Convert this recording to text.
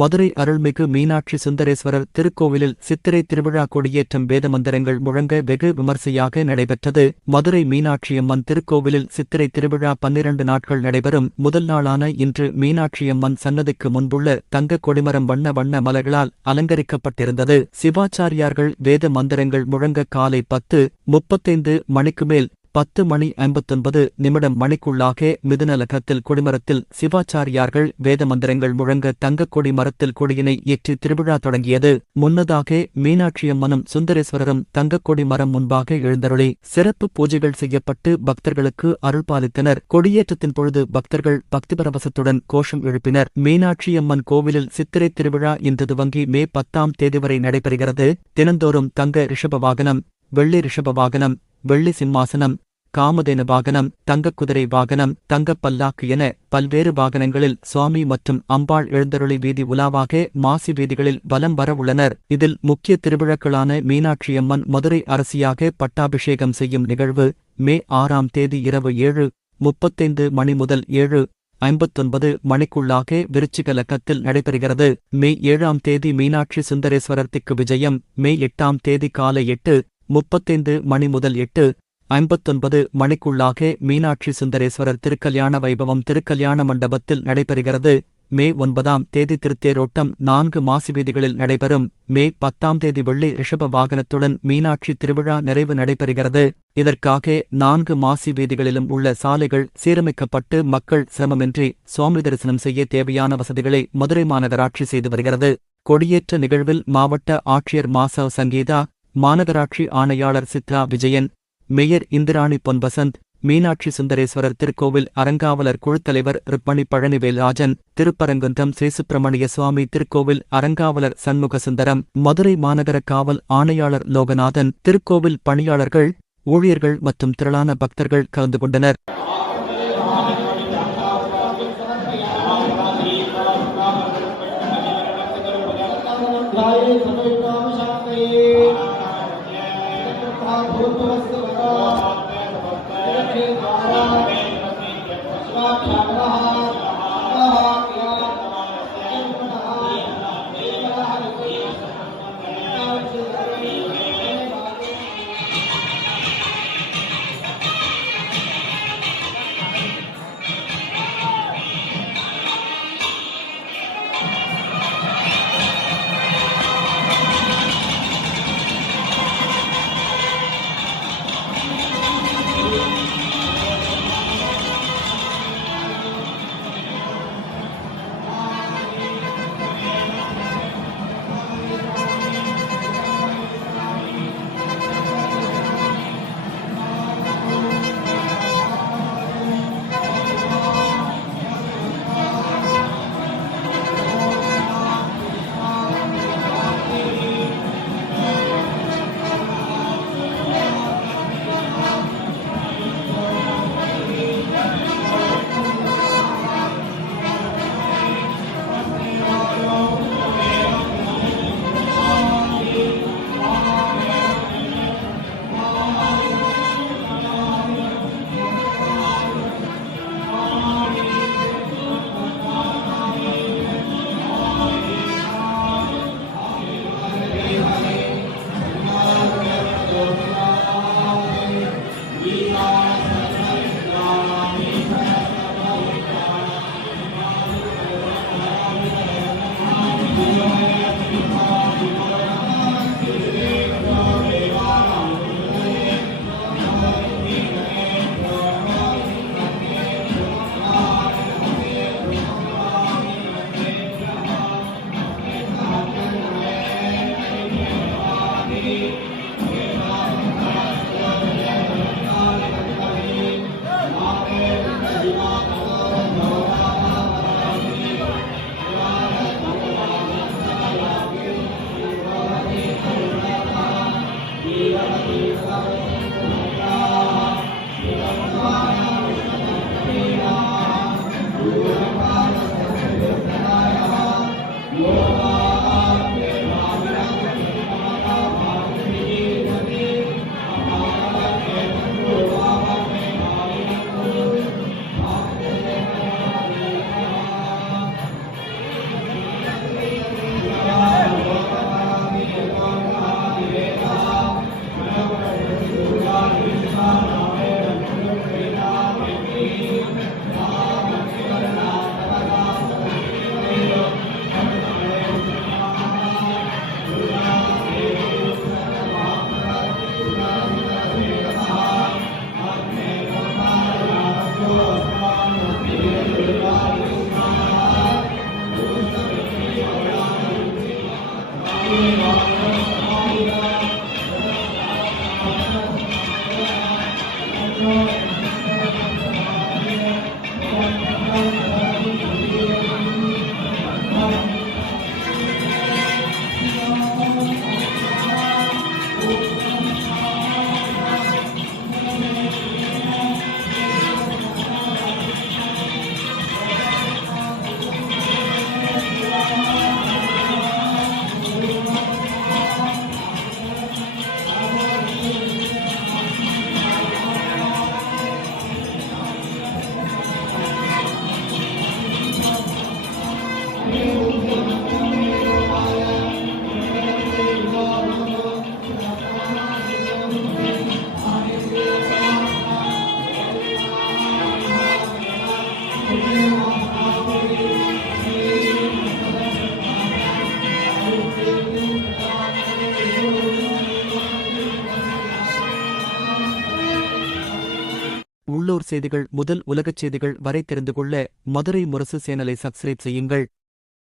மதுரை அருள்மிகு மீனாட்சி சுந்தரேஸ்வரர் திருக்கோவிலில் சித்திரை திருவிழா கொடியேற்றம் வேத மந்திரங்கள் முழங்க வெகு விமர்சையாக நடைபெற்றது. மதுரை மீனாட்சியம்மன் திருக்கோவிலில் சித்திரை திருவிழா 12 நாட்கள் நடைபெறும். முதல் நாளான இன்று மீனாட்சியம்மன் சன்னதிக்கு முன்புள்ள தங்க கொடிமரம் வண்ண வண்ண மலர்களால் அலங்கரிக்கப்பட்டிருந்தது. சிவாச்சாரியார்கள் வேத மந்திரங்கள் முழங்க காலை 10:35 மணிக்கு மேல் 10:59 மணிக்குள்ளாக மிதுன லக்னத்தில் கொடிமரத்தில் சிவாச்சாரியார்கள் வேத மந்திரங்கள் முழங்க தங்கக் கொடி மரத்தில் கொடியினை ஏற்றி திருவிழா தொடங்கியது. முன்னதாக மீனாட்சியம்மனும் சுந்தரேஸ்வரரும் தங்கக் கொடி மரம் முன்பாக எழுந்தருளி சிறப்பு பூஜைகள் செய்யப்பட்டு பக்தர்களுக்கு அருள்பாலித்தனர். கொடியேற்றத்தின் பொழுது பக்தர்கள் பக்திபரவசத்துடன் கோஷம் எழுப்பினர். மீனாட்சியம்மன் கோவிலில் சித்திரை திருவிழா இன்று துவங்கி மே 10ஆம் தேதி வரை நடைபெறுகிறது. தினந்தோறும் தங்க ரிஷப வாகனம், வெள்ளி ரிஷப வாகனம், வெள்ளி சிம்மாசனம், காமதேனு வாகனம், தங்கக் குதிரை வாகனம், தங்கப் பல்லாக்கு என பல்வேறு வாகனங்களில் சுவாமி மற்றும் அம்பாள் எழுந்தருளி வீதி உலாவாக மாசி வீதிகளில் வலம் வர உள்ளனர். இதில் முக்கிய திருவிழாக்களான மீனாட்சியம்மன் மதுரை அரசியாக பட்டாபிஷேகம் செய்யும் நிகழ்வு மே 6ஆம் தேதி இரவு 7:35 மணி முதல் 7:59 மணிக்குள்ளாக விருச்சிக லக்னத்தில் நடைபெறுகிறது. மே 7ஆம் தேதி மீனாட்சி சுந்தரேஸ்வரர் திக்கு விஜயம். மே 8ஆம் தேதி காலை 8:35 மணி முதல் 8:59 மணிக்குள்ளாக மீனாட்சி சுந்தரேஸ்வரர் திருக்கல்யாண வைபவம் திருக்கல்யாண மண்டபத்தில் நடைபெறுகிறது. மே 9ஆம் தேதி திருத்தேரோட்டம் 4 மாசி வீதிகளில் நடைபெறும். மே 10ஆம் தேதி வெள்ளி ரிஷப வாகனத்துடன் மீனாட்சி திருவிழா நிறைவு நடைபெறுகிறது. இதற்காக 4 மாசி வீதிகளிலும் உள்ள சாலைகள் சீரமைக்கப்பட்டு மக்கள் சிரமமின்றி சுவாமி தரிசனம் செய்ய தேவையான வசதிகளை மதுரை மாநகராட்சி செய்து வருகிறது. கொடியேற்ற நிகழ்வில் மாவட்ட ஆட்சியர் மாச சங்கீதா, மாநகராட்சி ஆணையாளர் சித்ரா விஜயன், மேயர் இந்திராணி பொன்பசந்த், மீனாட்சி சுந்தரேஸ்வரர் திருக்கோவில் அறங்காவலர் குழுத்தலைவர் ருப்பணி பழனிவேல்ராஜன், திருப்பரங்குன்றம் ஸ்ரீசுப்பிரமணிய சுவாமி திருக்கோவில் அறங்காவலர் சண்முகசுந்தரம், மதுரை மாநகர காவல் ஆணையாளர் லோகநாதன், திருக்கோவில் பணியாளர்கள், ஊழியர்கள் மற்றும் திரளான பக்தர்கள் கலந்து கொண்டனர். உள்ளூர் செய்திகள் முதல் உலகச் செய்திகள் வரை தெரிந்து கொள்ள மதுரை முரசு சேனலை சப்ஸ்கிரைப் செய்யுங்கள்.